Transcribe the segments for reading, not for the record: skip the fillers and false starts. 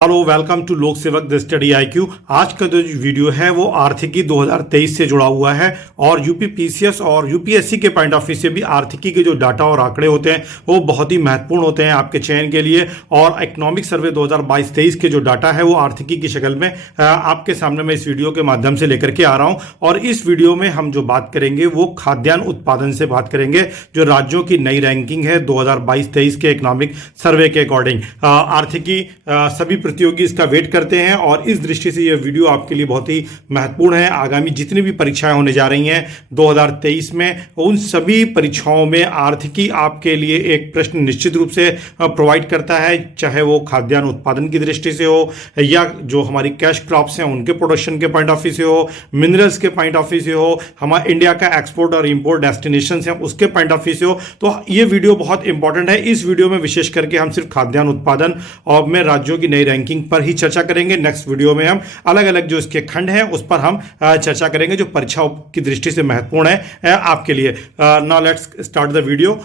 Hello, welcome to लोक सेवक the study IQ। आज का जो वीडियो है वो आर्थिकी 2023 से जुड़ा हुआ है और यूपी पीसीएस और यूपीएससी के पॉइंट ऑफ व्यू से भी आर्थिकी के जो डाटा और आंकड़े होते हैं वो बहुत ही महत्वपूर्ण होते हैं आपके चयन के लिए। और इकोनॉमिक सर्वे 2022-23 के जो डाटा है वो आर्थिकी की शक्ल में आपके सामने मैं इस वीडियो के माध्यम से लेकर के आ रहा हूँ। और इस वीडियो में हम जो बात करेंगे वो खाद्यान्न उत्पादन से बात करेंगे, जो राज्यों की नई रैंकिंग है 2022-23 के इकोनॉमिक सर्वे के अकॉर्डिंग। आर्थिकी सभी प्रतियोगी इसका वेट करते हैं और इस दृष्टि से यह वीडियो आपके लिए बहुत ही महत्वपूर्ण है। आगामी जितनी भी परीक्षाएं होने जा रही हैं 2023 में, उन सभी परीक्षाओं में आर्थिकी आपके लिए एक प्रश्न निश्चित रूप से प्रोवाइड करता है, चाहे वो खाद्यान्न उत्पादन की दृष्टि से हो या जो हमारी कैश क्रॉप्स हैं उनके प्रोडक्शन के पॉइंट ऑफ व्यू से हो, मिनरल्स के पॉइंट ऑफ व्यू से हो, हमारे इंडिया का एक्सपोर्ट और इंपोर्ट डेस्टिनेशन हैं उसके पॉइंट ऑफ व्यू से हो। तो ये वीडियो बहुत इंपॉर्टेंट है। इस वीडियो में विशेष करके हम सिर्फ खाद्यान्न उत्पादन और में राज्यों की नई रैंकिंग पर ही चर्चा करेंगे। नेक्स्ट वीडियो में हम अलग अलग जो इसके खंड हैं उस पर हम चर्चा करेंगे जो परीक्षाओं की दृष्टि से महत्वपूर्ण है आपके लिए। Now let's start the video.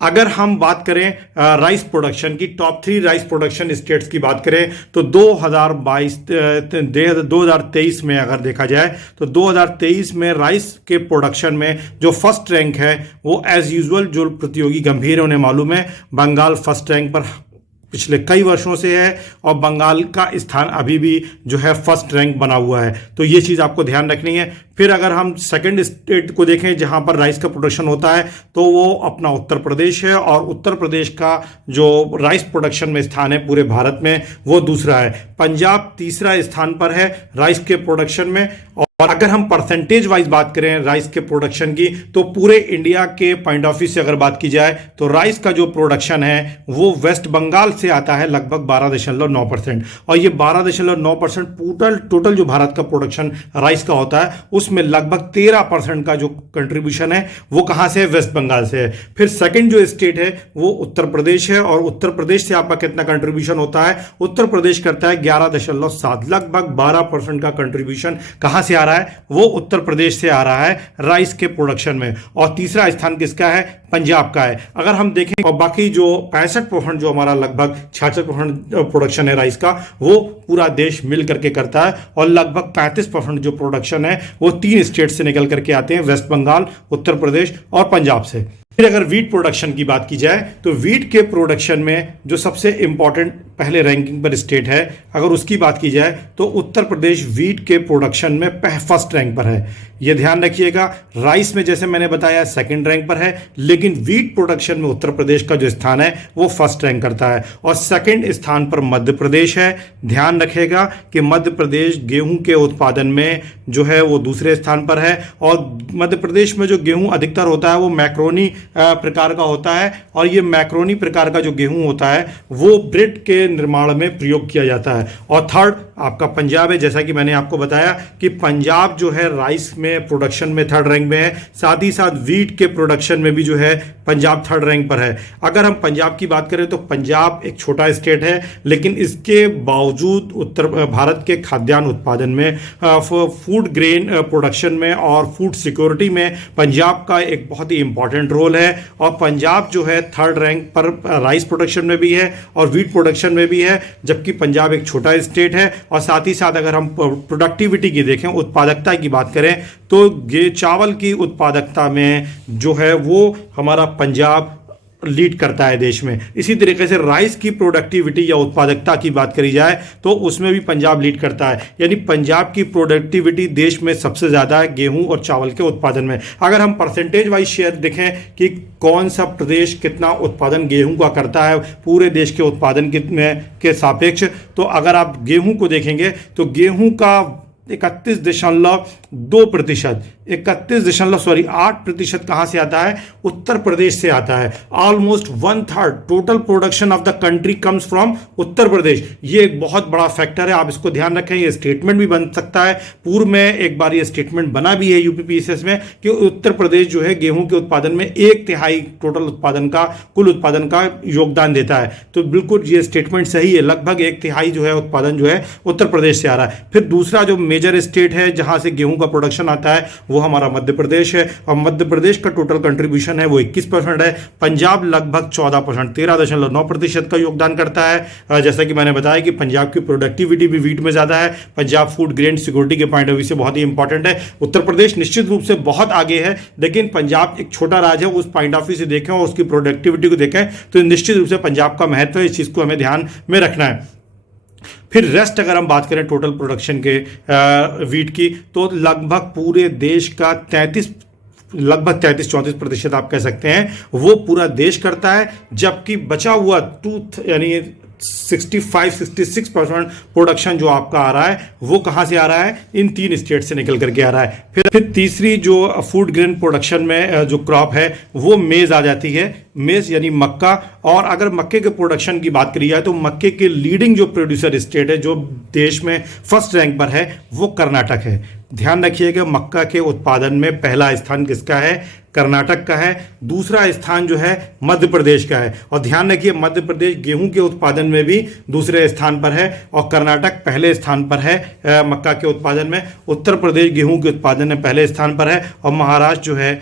अगर हम बात करें राइस प्रोडक्शन की, टॉप 3 राइस प्रोडक्शन स्टेट्स की बात करें तो 2023 में अगर देखा जाए तो 2023 में राइस के प्रोडक्शन में जो फर्स्ट रैंक है वो एज यूजुअल जो प्रतियोगी गंभीर है उन्हें मालूम है, बंगाल फर्स्ट रैंक पर पिछले कई वर्षों से है और बंगाल का स्थान अभी भी जो है फर्स्ट रैंक बना हुआ है। तो ये चीज़ आपको ध्यान रखनी है। फिर अगर हम सेकंड स्टेट को देखें जहां पर राइस का प्रोडक्शन होता है तो वो अपना उत्तर प्रदेश है और उत्तर प्रदेश का जो राइस प्रोडक्शन में स्थान है पूरे भारत में वो दूसरा है। पंजाब तीसरा स्थान पर है राइस के प्रोडक्शन में। और अगर हम परसेंटेज वाइज बात करें राइस के प्रोडक्शन की तो पूरे इंडिया के पॉइंट ऑफ व्यू से अगर बात की जाए तो राइस का जो प्रोडक्शन है वो वेस्ट बंगाल से आता है लगभग 12.9%। और ये 12.9% टोटल जो भारत का प्रोडक्शन राइस का होता है उसमें लगभग 13% का जो कंट्रीब्यूशन है वो कहां से है, वेस्ट बंगाल से है। फिर सेकंड जो स्टेट है वो उत्तर प्रदेश है और उत्तर प्रदेश से आपका कितना कंट्रीब्यूशन होता है, उत्तर प्रदेश करता है 11.7, लगभग 12% का कंट्रीब्यूशन कहां से आ रहा है, वो उत्तर प्रदेश से आ रहा है राइस के प्रोडक्शन में। और तीसरा स्थान किसका है, पंजाब का है। अगर हम देखें और बाकी जो 65% जो हमारा लगभग 66% प्रोडक्शन है राइस का वो पूरा देश मिल करके करता है और लगभग 35% जो प्रोडक्शन है वो 3 स्टेट से निकल करके आते हैं, वेस्ट बंगाल, उत्तर प्रदेश और पंजाब से। फिर अगर वीट प्रोडक्शन की बात की जाए तो वीट के प्रोडक्शन में जो सबसे इंपॉर्टेंट पहले रैंकिंग पर स्टेट है अगर उसकी बात की जाए तो उत्तर प्रदेश वीट के प्रोडक्शन में फर्स्ट रैंक पर है। यह ध्यान रखिएगा, राइस में जैसे मैंने बताया सेकंड रैंक पर है, लेकिन वीट प्रोडक्शन में उत्तर प्रदेश का जो स्थान है वो फर्स्ट रैंक करता है। और सेकंड स्थान पर मध्य प्रदेश है। ध्यान रखेगा कि मध्य प्रदेश गेहूं के उत्पादन में जो है वो दूसरे स्थान पर है और मध्य प्रदेश में जो गेहूं अधिकतर होता है वो मैक्रोनी प्रकार का होता है और ये मैक्रोनी प्रकार का जो गेहूं होता है वो ब्रेड के निर्माण में प्रयोग किया जाता है। और थर्ड आपका पंजाब है, जैसा कि मैंने आपको बताया कि पंजाब जो है राइस में प्रोडक्शन में थर्ड रैंक में है, साथ ही साथ वीट के प्रोडक्शन में भी जो है पंजाब थर्ड रैंक पर है। अगर हम पंजाब की बात करें तो पंजाब एक छोटा स्टेट है, लेकिन इसके बावजूद उत्तर भारत के खाद्यान्न उत्पादन में, फूड ग्रेन प्रोडक्शन में और फूड सिक्योरिटी में पंजाब का एक बहुत ही इंपॉर्टेंट रोल है। और पंजाब जो है थर्ड रैंक पर राइस प्रोडक्शन में भी है और वीट प्रोडक्शन में भी है, जबकि पंजाब एक छोटा स्टेट है। और साथ ही साथ अगर हम प्रोडक्टिविटी की देखें, उत्पादकता की बात करें तो चावल की उत्पादकता में जो है वो हमारा पंजाब लीड करता है देश में। इसी तरीके से राइस की प्रोडक्टिविटी या उत्पादकता की बात करी जाए तो उसमें भी पंजाब लीड करता है, यानी पंजाब की प्रोडक्टिविटी देश में सबसे ज़्यादा है गेहूं और चावल के उत्पादन में। अगर हम परसेंटेज वाइज शेयर देखें कि कौन सा प्रदेश कितना उत्पादन गेहूं का करता है पूरे देश के उत्पादन के सापेक्ष, तो अगर आप गेहूं को देखेंगे तो गेहूं का 31.8% कहां से आता है, उत्तर प्रदेश से आता है। Almost 1/3 total production of the country comes from Uttar Pradesh. ये एक बहुत बड़ा फैक्टर है, आप इसको ध्यान रखें। ये स्टेटमेंट भी बन सकता है, पूर्व में एक बार ये स्टेटमेंट बना भी है यूपीपीसीएस में कि उत्तर प्रदेश जो है गेहूं के उत्पादन में 1/3 टोटल उत्पादन का, कुल उत्पादन का योगदान देता है। तो बिल्कुल ये स्टेटमेंट सही है, लगभग 1/3 जो है उत्पादन जो है उत्तर प्रदेश से आ रहा है। फिर दूसरा जो मेजर स्टेट है जहां से गेहूं का का प्रोडक्शन आता है वो हमारा मध्य प्रदेश है, और मध्य प्रदेश का टोटल कंट्रीब्यूशन है वो 21% है। पंजाब लगभग 14%, 13.9% का योगदान करता है। जैसा कि मैंने बताया कि पंजाब की प्रोडक्टिविटी भी वीट में ज़्यादा है। पंजाब फूड ग्रेन सिक्योरिटी के पॉइंट ऑफ व्यू से बहुत ही इंपॉर्टेंट है। उत्तर प्रदेश निश्चित रूप से बहुत आगे है, लेकिन पंजाब एक छोटा राज्य है, उस पॉइंट ऑफ व्यू से देखें और उसकी प्रोडक्टिविटी को देखें तो निश्चित रूप से पंजाब का महत्व है, इस चीज़ को हमें ध्यान में रखना है। फिर रेस्ट अगर हम बात करें टोटल प्रोडक्शन के वीट की, तो लगभग पूरे देश का 33-34% आप कह सकते हैं वो पूरा देश करता है, जबकि बचा हुआ यानी 65-66% प्रोडक्शन जो आपका आ रहा है वो कहाँ से आ रहा है, इन 3 स्टेट से निकल करके आ रहा है। फिर तीसरी जो फूड ग्रेन प्रोडक्शन में जो क्रॉप है वो मेज़ आ जाती है, मेज़ यानी मक्का। और अगर मक्के के प्रोडक्शन की बात करी जाए तो मक्के के लीडिंग जो प्रोड्यूसर स्टेट है, जो देश में फर्स्ट रैंक पर है, वो कर्नाटक है। ध्यान रखिएगा मक्का के उत्पादन में पहला स्थान किसका है, कर्नाटक का है। दूसरा स्थान जो है मध्य प्रदेश का है, और ध्यान रखिए मध्य प्रदेश गेहूं के उत्पादन में भी दूसरे स्थान पर है और कर्नाटक पहले स्थान पर है मक्का के उत्पादन में। उत्तर प्रदेश गेहूं के उत्पादन में पहले स्थान पर है और महाराष्ट्र जो है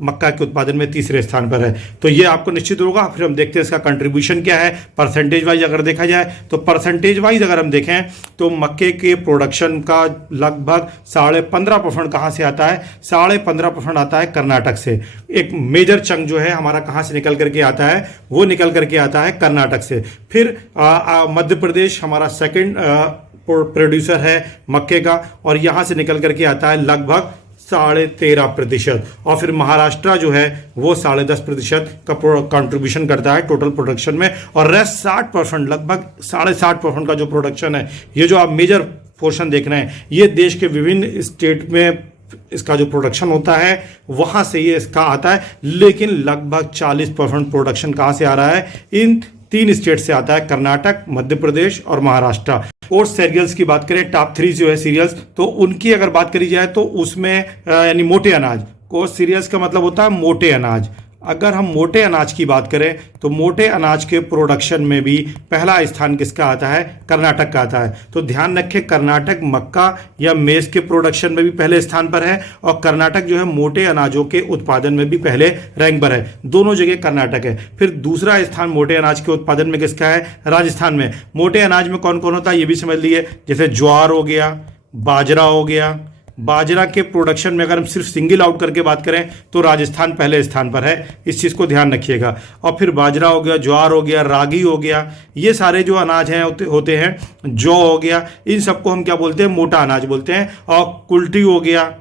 मक्का के उत्पादन में तीसरे स्थान पर है। तो ये आपको निश्चित होगा। फिर हम देखते हैं इसका कंट्रीब्यूशन क्या है परसेंटेज वाइज अगर देखा जाए तो। परसेंटेज वाइज अगर हम देखें तो मक्के के प्रोडक्शन का लगभग 15.5% कहाँ से आता है, 15.5% आता है कर्नाटक से। एक मेजर चंक जो है हमारा कहां से निकल करके आता है, वो निकल करके आता है कर्नाटक से। फिर मध्य प्रदेश हमारा सेकंड प्रोड्यूसर है मक्के का, और यहां से निकल करके आता है लगभग 13.5%। और फिर महाराष्ट्र जो है वो 10.5% का कंट्रीब्यूशन करता है टोटल प्रोडक्शन में, और रेस्ट 60%, लगभग 60.5% का जो प्रोडक्शन है, ये जो आप मेजर पोर्शन देख रहे हैं, ये देश के विभिन्न स्टेट में इसका जो प्रोडक्शन होता है वहां से ये इसका आता है। लेकिन लगभग 40% प्रोडक्शन कहां से आ रहा है, इन 3 स्टेट से आता है, कर्नाटक, मध्य प्रदेश और महाराष्ट्र। और सीरियल्स की बात करें, टॉप 3 जो है सीरियल्स, तो उनकी अगर बात करी जाए तो उसमें यानी मोटे अनाज, कोर्स सीरियल्स का मतलब होता है मोटे अनाज। अगर हम मोटे अनाज की बात करें तो मोटे अनाज के प्रोडक्शन में भी पहला स्थान किसका आता है, कर्नाटक का आता है। तो ध्यान रखें कर्नाटक मक्का या मेज के प्रोडक्शन में भी पहले स्थान पर है, और कर्नाटक जो है मोटे अनाजों के उत्पादन में भी पहले रैंक पर है। दोनों जगह कर्नाटक है। फिर दूसरा स्थान मोटे अनाज के उत्पादन में किसका है, राजस्थान में। मोटे अनाज में कौन कौन होता है ये भी समझ लिए, जैसे ज्वार हो गया, बाजरा हो गया। बाजरा के प्रोडक्शन में अगर हम सिर्फ सिंगल आउट करके बात करें तो राजस्थान पहले स्थान पर है, इस चीज़ को ध्यान रखिएगा। और फिर बाजरा हो गया, ज्वार हो गया, रागी हो गया, ये सारे जो अनाज हैं होते हैं, जौ हो गया, इन सबको हम क्या बोलते हैं, मोटा अनाज बोलते हैं। और कुल्टी हो गया,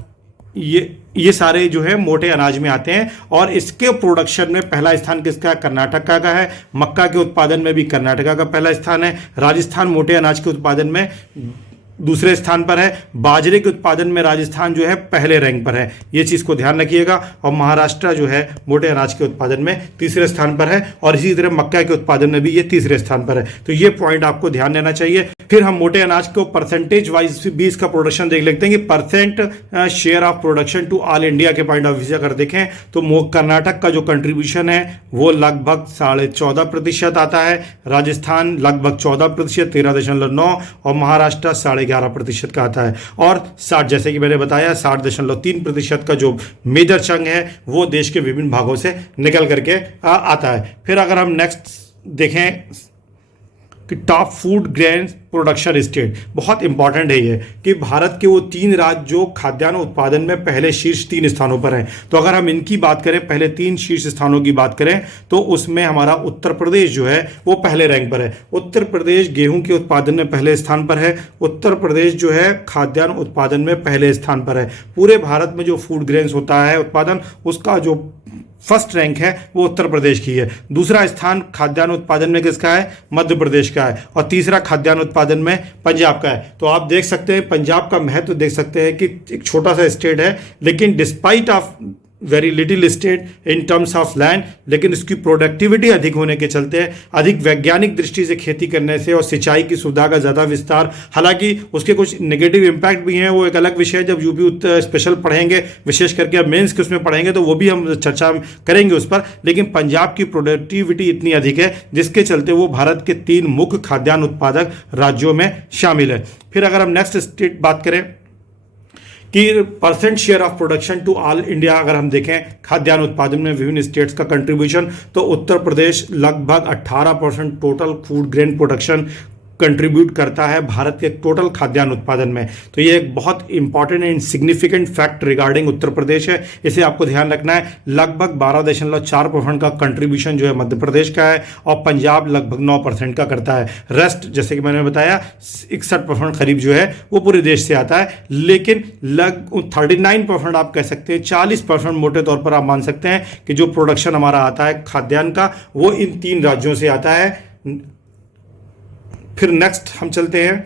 ये सारे जो है मोटे अनाज में आते हैं, और इसके प्रोडक्शन में पहला स्थान किसका, कर्नाटक का है। मक्का के उत्पादन में भी कर्नाटक का पहला स्थान है। राजस्थान मोटे अनाज के उत्पादन में दूसरे स्थान पर है। बाजरे के उत्पादन में राजस्थान जो है पहले रैंक पर है, ये चीज़ को ध्यान रखिएगा। और महाराष्ट्र जो है मोटे अनाज के उत्पादन में तीसरे स्थान पर है, और इसी तरह मक्का के उत्पादन में भी ये तीसरे स्थान पर है। तो ये पॉइंट आपको ध्यान देना चाहिए। फिर हम मोटे अनाज को परसेंटेज वाइज भी इसका प्रोडक्शन देख लेते हैं कि percent share of production to all India के पॉइंट ऑफ व्यू से अगर देखें तो कर्नाटक का जो कंट्रीब्यूशन है वो लगभग 14.5% आता है। राजस्थान लगभग 14%, 13.9, और महाराष्ट्र 11.5% का आता है। और 60, जैसे कि मैंने बताया, 60.3% का जो मेजर चंक है वो देश के विभिन्न भागों से निकल करके आता है। फिर अगर हम नेक्स्ट देखें कि top food grain production state, बहुत इंपॉर्टेंट है ये कि भारत के वो 3 राज्य जो खाद्यान्न उत्पादन में पहले शीर्ष 3 स्थानों पर हैं। तो अगर हम इनकी बात करें, पहले 3 शीर्ष स्थानों की बात करें, तो उसमें हमारा उत्तर प्रदेश जो है वो पहले रैंक पर है। उत्तर प्रदेश गेहूं के उत्पादन में पहले स्थान पर है। उत्तर प्रदेश जो है खाद्यान्न उत्पादन में पहले स्थान पर है। पूरे भारत में जो फूड ग्रेन्स होता है उत्पादन, उसका जो फर्स्ट रैंक है वो उत्तर प्रदेश की है। दूसरा स्थान खाद्यान्न उत्पादन में किसका है, मध्य प्रदेश का है। और तीसरा खाद्यान्न उत्पादन में पंजाब का है। तो आप देख सकते हैं पंजाब का महत्व देख सकते हैं कि एक छोटा सा स्टेट है, लेकिन despite of very little state in terms of land, लेकिन इसकी प्रोडक्टिविटी अधिक होने के चलते, अधिक वैज्ञानिक दृष्टि से खेती करने से और सिंचाई की सुविधा का ज़्यादा विस्तार, हालांकि उसके कुछ नेगेटिव इम्पैक्ट भी हैं, वो एक अलग विषय है। जब यूपी स्पेशल पढ़ेंगे, विशेष करके अब मेंस के उसमें पढ़ेंगे तो वो भी हम चर्चा करेंगे उस पर। लेकिन पंजाब की प्रोडक्टिविटी इतनी अधिक है जिसके चलते वो भारत के 3 मुख्य खाद्यान्न उत्पादक राज्यों में शामिल है। फिर अगर हम नेक्स्ट स्टेट बात करें कि percent share of production to all India अगर हम देखें खाद्यान्न उत्पादन में विभिन्न स्टेट्स का कंट्रीब्यूशन, तो उत्तर प्रदेश लगभग 18% total food grain production contribute करता है भारत के टोटल खाद्यान्न उत्पादन में। तो ये एक बहुत important and significant fact regarding Uttar Pradesh है, इसे आपको ध्यान रखना है। लगभग 12.4% का कंट्रीब्यूशन जो है मध्य प्रदेश का है और पंजाब लगभग 9% का करता है। रेस्ट जैसे कि मैंने बताया 61% करीब जो है वो पूरे देश से आता है, लेकिन 39% आप कह सकते हैं, 40% मोटे तौर पर आप मान सकते हैं कि जो प्रोडक्शन हमारा आता है खाद्यान्न का वो इन 3 राज्यों से आता है। फिर नेक्स्ट हम चलते हैं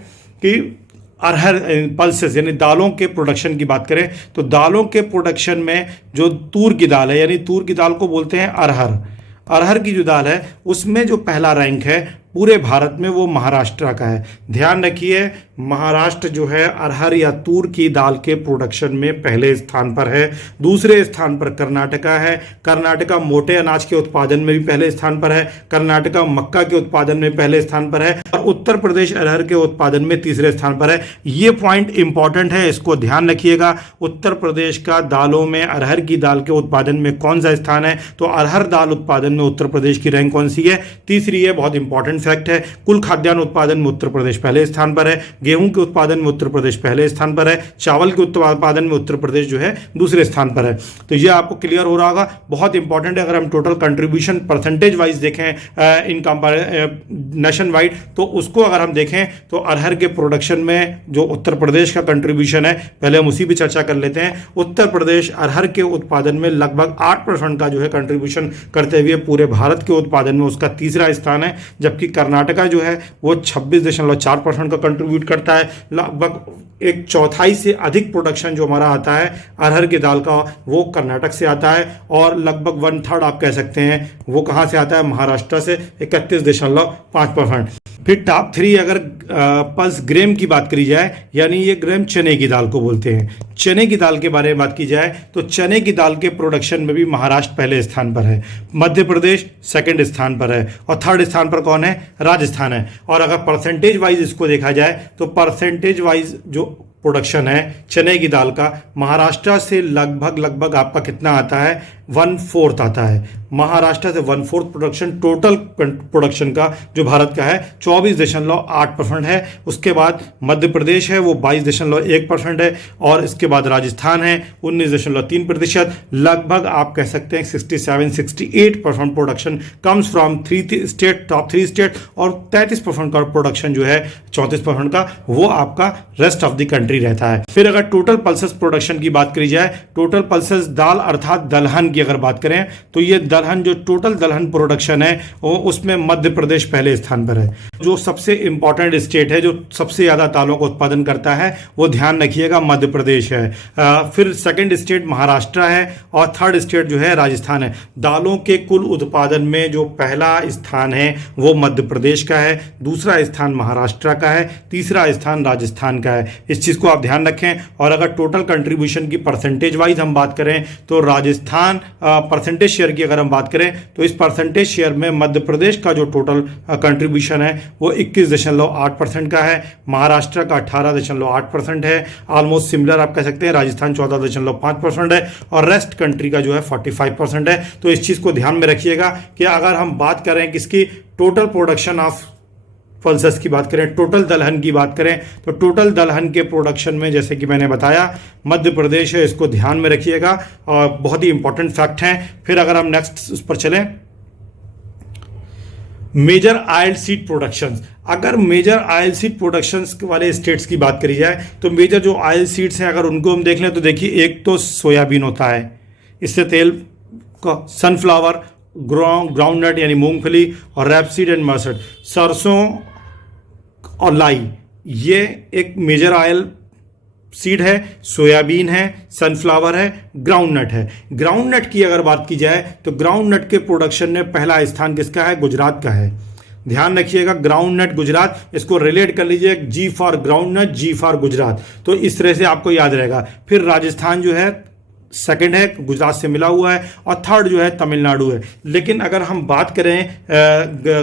कि अरहर पल्सेस यानी दालों के प्रोडक्शन की बात करें, तो दालों के प्रोडक्शन में जो तूर की दाल है, यानी तूर की दाल को बोलते हैं अरहर। अरहर की जो दाल है उसमें जो पहला रैंक है पूरे भारत में वो महाराष्ट्र का है। ध्यान रखिए, महाराष्ट्र जो है अरहर या तूर की दाल के प्रोडक्शन में पहले स्थान पर है। दूसरे स्थान पर कर्नाटका है। कर्नाटका मोटे अनाज के उत्पादन में भी पहले स्थान पर है। कर्नाटका मक्का के उत्पादन में पहले स्थान पर है और उत्तर प्रदेश अरहर के उत्पादन में तीसरे स्थान पर है। ये पॉइंट इंपॉर्टेंट है, इसको ध्यान रखिएगा। उत्तर प्रदेश का दालों में अरहर की दाल के उत्पादन में कौन सा स्थान है, तो अरहर दाल उत्पादन में उत्तर प्रदेश की रैंक कौन सी है, तीसरी है। बहुत इंपॉर्टेंट फैक्ट है। कुल खाद्यान्न उत्पादन में उत्तर प्रदेश पहले स्थान पर है। गेहूं के उत्पादन में उत्तर प्रदेश पहले स्थान पर है। चावल के उत्पादन में उत्तर प्रदेश जो है दूसरे स्थान पर है। तो ये आपको क्लियर हो रहा होगा, बहुत इंपॉर्टेंट है। अगर हम टोटल कंट्रीब्यूशन परसेंटेज वाइज देखें इन नेशन वाइड, तो उसको अगर हम देखें तो अरहर के प्रोडक्शन में जो उत्तर प्रदेश का कंट्रीब्यूशन है, पहले हम उसी पर चर्चा कर लेते हैं। उत्तर प्रदेश अरहर के उत्पादन में लगभग 8% का जो है कंट्रीब्यूशन करते हुए पूरे भारत के उत्पादन में उसका तीसरा स्थान है, जबकि कर्नाटका जो है वो 26.4% का कंट्रीब्यूट करता है। लगभग 1/4 से अधिक प्रोडक्शन जो हमारा आता है अरहर की दाल का वो कर्नाटक से आता है और लगभग 1/3 आप कह सकते हैं वो कहाँ से आता है, महाराष्ट्र से 31.5%। फिर टॉप 3 अगर पल्स ग्रेम की बात करी जाए, यानी ये ग्रेम चने की दाल को बोलते हैं। चने की दाल के बारे में बात की जाए तो चने की दाल के प्रोडक्शन में भी महाराष्ट्र पहले स्थान पर है, मध्य प्रदेश सेकंड स्थान पर है और थर्ड स्थान पर कौन है, राजस्थान है। और अगर परसेंटेज वाइज इसको देखा जाए तो परसेंटेज वाइज जो प्रोडक्शन है चने की दाल का, महाराष्ट्र से लगभग आपका कितना आता है, 1/4 आता है। महाराष्ट्र से 1/4 प्रोडक्शन टोटल प्रोडक्शन का जो भारत का है 24.8% है। उसके बाद मध्य प्रदेश है वो 22.1% है और इसके बाद राजस्थान है 19.3%। लगभग आप कह सकते हैं 67-68% production comes from 3 state, top 3 state, और 33% का प्रोडक्शन जो है 34% का वो आपका रेस्ट ऑफ द कंट्री रहता है। फिर अगर टोटल पल्सेस प्रोडक्शन की बात करी जाए, टोटल पल्सेस दाल अर्थात दलहन की अगर बात करें तो ये दलहन जो टोटल दलहन प्रोडक्शन है उसमें मध्य प्रदेश पहले स्थान पर है। जो सबसे इंपॉर्टेंट स्टेट है जो सबसे ज्यादा दालों का उत्पादन करता है वो ध्यान रखिएगा मध्य प्रदेश है। फिर सेकंड स्टेट महाराष्ट्र है और थर्ड स्टेट जो है राजस्थान है। दालों के कुल उत्पादन में जो पहला स्थान है वो मध्य प्रदेश का है, दूसरा स्थान महाराष्ट्र का है, तीसरा स्थान राजस्थान का है। इस चीज को आप ध्यान रखें। और अगर टोटल कंट्रीब्यूशन की परसेंटेज वाइज हम बात करें तो राजस्थान परसेंटेज शेयर की अगर हम बात करें तो इस परसेंटेज शेयर में मध्य प्रदेश का जो टोटल कंट्रीब्यूशन है वो 21.8% का है, महाराष्ट्र का 18.8% है, ऑलमोस्ट सिमिलर आप कह सकते हैं, राजस्थान 14.5% है और रेस्ट कंट्री का जो है 45% है। तो इस चीज को ध्यान में रखिएगा कि अगर हम बात करें किसकी, टोटल प्रोडक्शन ऑफ पल्सेस की बात करें, टोटल दलहन की बात करें, तो टोटल दलहन के प्रोडक्शन में जैसे कि मैंने बताया मध्य प्रदेश है, इसको ध्यान में रखिएगा और बहुत ही इंपॉर्टेंट फैक्ट है। फिर अगर हम नेक्स्ट उस पर चलें, मेजर ऑयल सीड प्रोडक्शंस। अगर मेजर ऑयल सीड प्रोडक्शंस वाले स्टेट्स की बात करी जाए तो मेजर जो ऑयल सीड्स हैं अगर उनको हम देख लें तो देखिए, एक तो सोयाबीन होता है, इससे तेल का, सनफ्लावर, ग्राउंडनट यानी मूंगफली, और रैपसीड एंड मस्टर्ड, सरसों और लाई, ये एक मेजर ऑयल सीड है। सोयाबीन है, सनफ्लावर है, ग्राउंडनट है। ग्राउंडनट की अगर बात की जाए तो ग्राउंडनट के प्रोडक्शन में पहला स्थान किसका है, गुजरात का है। ध्यान रखिएगा, ग्राउंडनट गुजरात, इसको रिलेट कर लीजिए, G for groundnut, G for Gujarat, तो इस तरह से आपको याद रहेगा। फिर राजस्थान जो है सेकंड है गुजरात से मिला हुआ है, और थर्ड जो है तमिलनाडु है। लेकिन अगर हम बात करें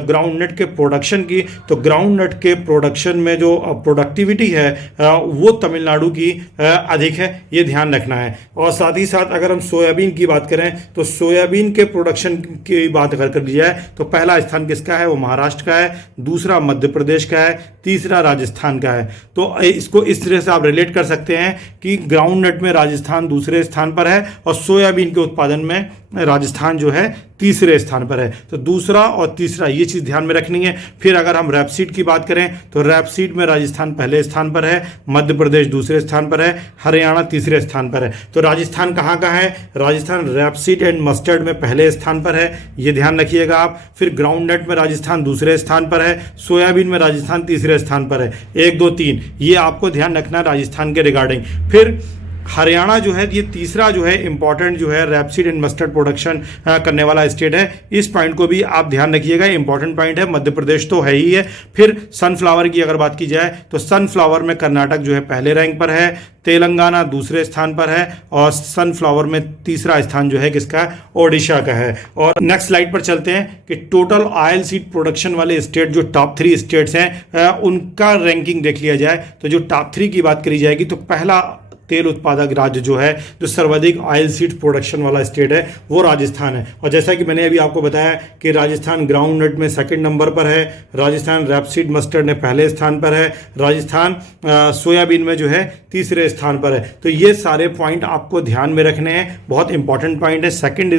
ग्राउंड नट के प्रोडक्शन की, तो ग्राउंड नट के प्रोडक्शन में जो प्रोडक्टिविटी है वो तमिलनाडु की अधिक है, ये ध्यान रखना है। और साथ ही साथ अगर हम सोयाबीन की बात करें, तो सोयाबीन के प्रोडक्शन की बात अगर कर ली जाए तो पहला स्थान किसका है, वो महाराष्ट्र का है, दूसरा मध्य प्रदेश का है, तीसरा राजस्थान का है। तो इसको इस तरह से आप रिलेट कर सकते हैं कि ग्राउंड नट में राजस्थान दूसरे स्थान पर है और सोयाबीन के उत्पादन में राजस्थान जो है तीसरे स्थान पर है। तो दूसरा और तीसरा ये चीज़ ध्यान में रखनी है। फिर अगर हम रैपसीड की बात करें तो रैपसीड में राजस्थान पहले स्थान पर है, मध्य प्रदेश दूसरे स्थान पर है, हरियाणा तीसरे स्थान पर है। तो राजस्थान कहाँ का है, राजस्थान रैपसीड एंड मस्टर्ड में पहले स्थान पर है, ये ध्यान रखिएगा आप। फिर ग्राउंड नट में राजस्थान दूसरे स्थान पर है, सोयाबीन में राजस्थान तीसरे स्थान पर है। 1 2 3 ये आपको ध्यान रखना है राजस्थान के रिगार्डिंग। फिर हरियाणा जो है ये तीसरा जो है इंपॉर्टेंट जो है रैपसीड एंड मस्टर्ड प्रोडक्शन करने वाला स्टेट है। इस पॉइंट को भी आप ध्यान रखिएगा, इंपॉर्टेंट पॉइंट है। मध्य प्रदेश तो है ही है। फिर सनफ्लावर की अगर बात की जाए तो सनफ्लावर में कर्नाटक जो है पहले रैंक पर है, तेलंगाना दूसरे स्थान पर है, और सनफ्लावर में तीसरा स्थान जो है किसका, ओडिशा का है। और नेक्स्ट स्लाइड पर चलते हैं कि टोटल ऑयल सीड प्रोडक्शन वाले स्टेट जो टॉप 3 स्टेट्स हैं उनका रैंकिंग देख लिया जाए। तो जो टॉप 3 की बात करी जाएगी तो पहला तेल उत्पादक राज्य जो है, जो सर्वाधिक ऑयल सीड प्रोडक्शन वाला स्टेट है, वो राजस्थान है। और जैसा कि मैंने अभी आपको बताया कि राजस्थान ग्राउंड नट में सेकंड नंबर पर है, राजस्थान रैपसीड मस्टर्ड में पहले स्थान पर है, राजस्थान सोयाबीन में जो है तीसरे स्थान पर है। तो ये सारे पॉइंट आपको ध्यान में रखने हैं, बहुत इंपॉर्टेंट पॉइंट है। सेकंड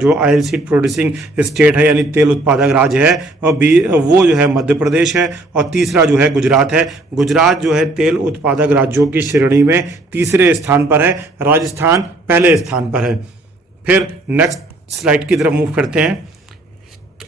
जो ऑयल सीड प्रोड्यूसिंग स्टेट है यानी तेल उत्पादक राज्य है वो जो है मध्य प्रदेश है, और तीसरा जो है गुजरात है। गुजरात जो है तेल उत्पादक राज्यों की श्रेणी में तीसरे स्थान पर है, राजस्थान पहले स्थान पर है। फिर नेक्स्ट स्लाइड की तरफ मूव करते हैं।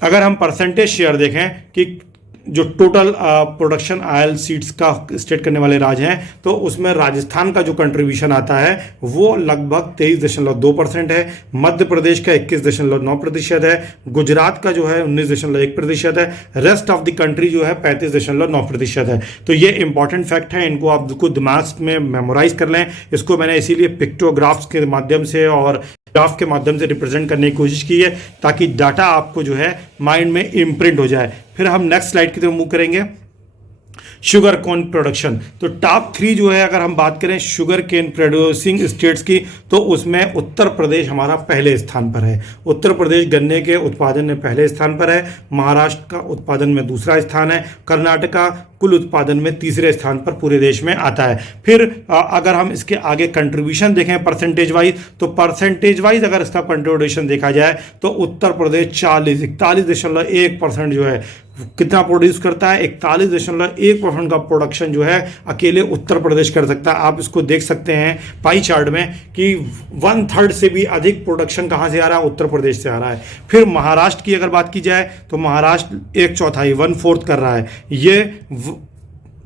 अगर हम परसेंटेज शेयर देखें कि जो टोटल प्रोडक्शन ऑयल सीड्स का स्टेट करने वाले राज्य हैं, तो उसमें राजस्थान का जो कंट्रीब्यूशन आता है वो लगभग 23.2% है, मध्य प्रदेश का 21.9% है, गुजरात का जो है 19.1% है, रेस्ट ऑफ द कंट्री जो है 35.9% है। तो ये इंपॉर्टेंट फैक्ट है, इनको आप दिमाग में मेमोराइज कर लें। इसको मैंने इसीलिए पिक्टोग्राफ्स के माध्यम से और ग्राफ के माध्यम से रिप्रेजेंट करने की कोशिश की है ताकि डाटा आपको जो है माइंड में इम्प्रिंट हो जाए। फिर हम नेक्स्ट स्लाइड की तरफ मूव करेंगे। शुगर कॉर्न प्रोडक्शन, तो टॉप 3 जो है अगर हम बात करें शुगर केन प्रोड्यूसिंग स्टेट्स की, तो उसमें उत्तर प्रदेश हमारा पहले स्थान पर है। उत्तर प्रदेश गन्ने के उत्पादन में पहले स्थान पर है, महाराष्ट्र का उत्पादन में दूसरा स्थान है, कर्नाटका कुल उत्पादन में तीसरे स्थान पर पूरे देश में आता है। फिर अगर हम इसके आगे कंट्रीब्यूशन देखें परसेंटेज वाइज, तो परसेंटेज वाइज अगर इसका कंट्रीब्यूशन देखा जाए तो उत्तर प्रदेश 41.1% जो है कितना प्रोड्यूस करता है, 41.1% का प्रोडक्शन जो है अकेले उत्तर प्रदेश कर सकता है। आप इसको देख सकते हैं पाई चार्ट में कि 1/3 से भी अधिक प्रोडक्शन कहाँ से आ रहा है, उत्तर प्रदेश से आ रहा है। फिर महाराष्ट्र की अगर बात की जाए तो महाराष्ट्र 1/4 1/4 कर रहा है, ये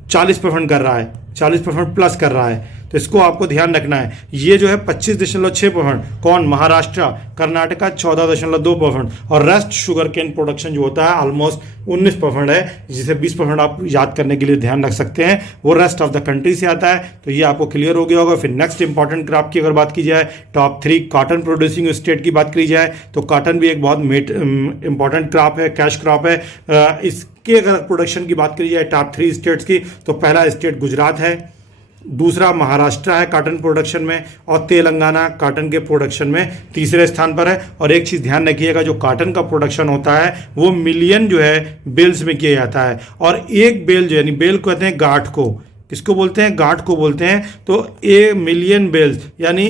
40% कर रहा है, 40% प्लस कर रहा है। तो इसको आपको ध्यान रखना है। ये जो है 25.6%, कौन, महाराष्ट्र, कर्नाटका 14.2%, और रेस्ट शुगर केन प्रोडक्शन जो होता है ऑलमोस्ट 19% है, जिसे 20% आप याद करने के लिए ध्यान रख सकते हैं, वो रेस्ट ऑफ द कंट्री से आता है। तो ये आपको क्लियर हो गया होगा। फिर नेक्स्ट इंपॉर्टेंट क्रॉप की अगर बात की जाए, टॉप 3 कॉटन प्रोड्यूसिंग स्टेट की बात की जाए तो कॉटन भी एक बहुत इंपॉर्टेंट क्रॉप है, कैश क्रॉप है। इसके अगर प्रोडक्शन की बात करी जाए टॉप 3 स्टेट्स की, तो पहला स्टेट गुजरात है, दूसरा महाराष्ट्र है कॉटन प्रोडक्शन में, और तेलंगाना कॉटन के प्रोडक्शन में तीसरे स्थान पर है। और एक चीज़ ध्यान रखिएगा, जो कॉटन का प्रोडक्शन होता है वो मिलियन जो है बेल्स में किया जाता है, और एक बेल जो यानी बेल को कहते हैं गांठ को, किसको बोलते हैं, गांठ को बोलते हैं। तो ए मिलियन बेल्स यानी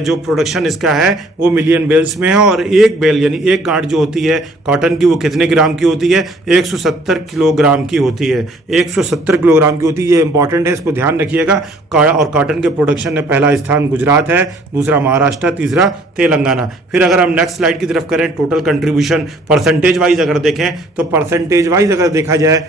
जो प्रोडक्शन इसका है वो मिलियन बेल्स में है, और एक बेल यानी एक गांठ जो होती है कॉटन की वो कितने ग्राम की होती है, 170 किलोग्राम की होती है, 170 किलोग्राम की होती है। ये इंपॉर्टेंट है, इसको ध्यान रखिएगा। और कॉटन के प्रोडक्शन में पहला स्थान गुजरात है, दूसरा महाराष्ट्र, तीसरा तेलंगाना। फिर अगर हम नेक्स्ट स्लाइड की तरफ करें, टोटल कंट्रीब्यूशन परसेंटेज वाइज अगर देखें तो परसेंटेज वाइज अगर देखा जाए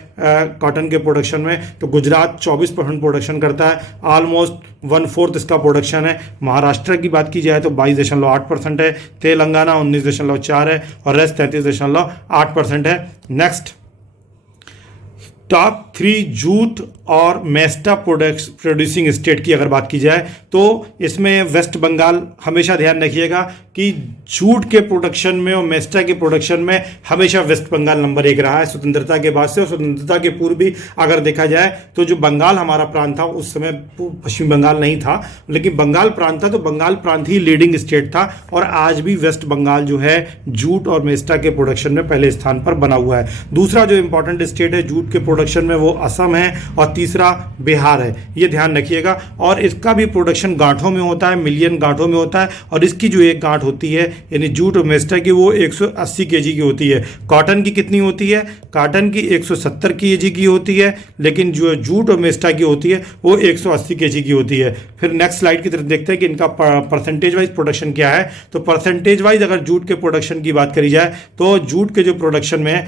कॉटन के प्रोडक्शन में, तो गुजरात 24% प्रोडक्शन करता है, ऑलमोस्ट 1/4 इसका प्रोडक्शन है। महाराष्ट्र की बात की जाए तो 22.8% है, तेलंगाना 19.4 है, और रेस्ट 33.8% है। नेक्स्ट टॉप 3 जूट और मेस्टा प्रोड्यूसिंग स्टेट की अगर बात की जाए तो इसमें वेस्ट बंगाल, हमेशा ध्यान रखिएगा कि जूट के प्रोडक्शन में और मेस्टा के प्रोडक्शन में हमेशा वेस्ट बंगाल नंबर 1 रहा है स्वतंत्रता के बाद से। और स्वतंत्रता के पूर्व भी अगर देखा जाए तो जो बंगाल हमारा प्रांत था, उस समय पश्चिमी बंगाल नहीं था लेकिन बंगाल प्रांत था, तो बंगाल प्रांत ही लीडिंग स्टेट था। और आज भी वेस्ट बंगाल जो है जूट और मेस्टा के प्रोडक्शन में पहले स्थान पर बना हुआ है। दूसरा जो इंपॉर्टेंट स्टेट है जूट के प्रोडक्शन में वो असम है और तीसरा बिहार है, ये ध्यान रखिएगा। और इसका भी प्रोडक्शन गांठों में होता है, मिलियन गांठों में होता है। और इसकी जो एक गांठ होती है यानी जूट और मेस्टा की, वो 180 केजी की होती है। कॉटन की कितनी होती है? कॉटन की 170 केजी की होती है, लेकिन जो जूट और मेस्टा की होती है वो 180 केजी की होती है। फिर नेक्स्ट स्लाइड की तरफ देखते हैं कि इनका परसेंटेज वाइज प्रोडक्शन क्या है। तो परसेंटेज वाइज अगर जूट के प्रोडक्शन की बात करी जाए तो जूट के जो प्रोडक्शन में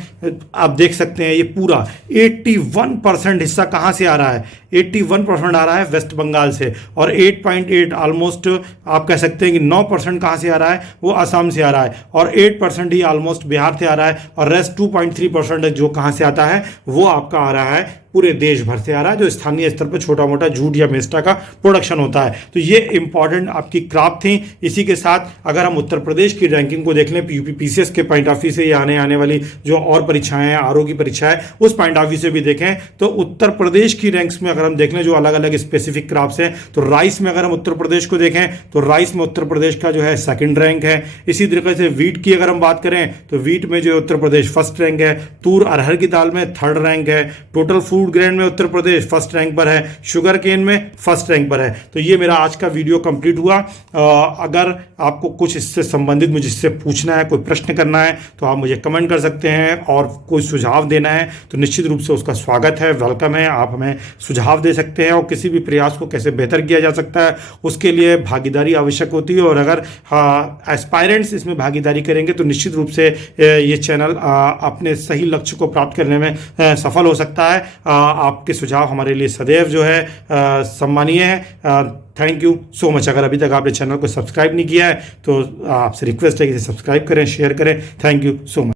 आप देख सकते हैं ये पूरा 81% हिस्सा कहाँ से आ रहा है? 81% आ रहा है वेस्ट बंगाल से। और 8.8 ऑलमोस्ट आप कह सकते हैं कि 9% कहाँ से आ रहा है? वो असम से आ रहा है। और 8% ही ऑलमोस्ट बिहार से आ रहा है। और रेस्ट 2.3% जो कहाँ से आता है वो आपका आ रहा है पूरे देश भर से आ रहा है, जो स्थानीय स्तर पर छोटा मोटा जूट या मेस्टा का प्रोडक्शन होता है। तो ये इंपॉर्टेंट आपकी क्राफ्ट थी। इसी के साथ अगर हम उत्तर प्रदेश की रैंकिंग को देख लें यूपीपीसीएस के पॉइंट ऑफ व्यू से, या आने वाली जो और परीक्षाएं हैं, आरओ की परीक्षाएं, उस पॉइंट ऑफ व्यू से भी देखें तो उत्तर प्रदेश की रैंक्स में अगर हम देख लें जो अलग अलग स्पेसिफिक क्राफ्ट्स हैं, तो राइस में अगर हम उत्तर प्रदेश को देखें तो राइस में उत्तर प्रदेश का जो है 2nd रैंक है। इसी तरीके से वीट की अगर हम बात करें तो वीट में जो उत्तर प्रदेश 1st रैंक है। तूर अरहर की दाल में 3rd रैंक है। टोटल फूड ग्रेन में उत्तर प्रदेश 1st रैंक पर है। शुगर केन में 1st रैंक पर है। तो ये मेरा आज का वीडियो कंप्लीट हुआ। अगर आपको कुछ इससे संबंधित मुझसे पूछना है, कोई प्रश्न करना है, तो आप मुझे कमेंट कर सकते हैं। और कोई सुझाव देना है तो निश्चित रूप से उसका स्वागत है, वेलकम है। आप हमें सुझाव दे सकते हैं और किसी भी प्रयास को कैसे बेहतर किया जा सकता है उसके लिए भागीदारी आवश्यक होती है। और अगर एस्पायरेंट्स इसमें भागीदारी करेंगे तो निश्चित रूप से ये चैनल अपने सही लक्ष्य को प्राप्त करने में सफल हो सकता है। आपके सुझाव हमारे लिए सदैव जो है सम्मानीय है। Thank you so much. अगर अभी तक आपने चैनल को सब्सक्राइब नहीं किया है तो आपसे रिक्वेस्ट है कि इसे सब्सक्राइब करें, शेयर करें। Thank you so much.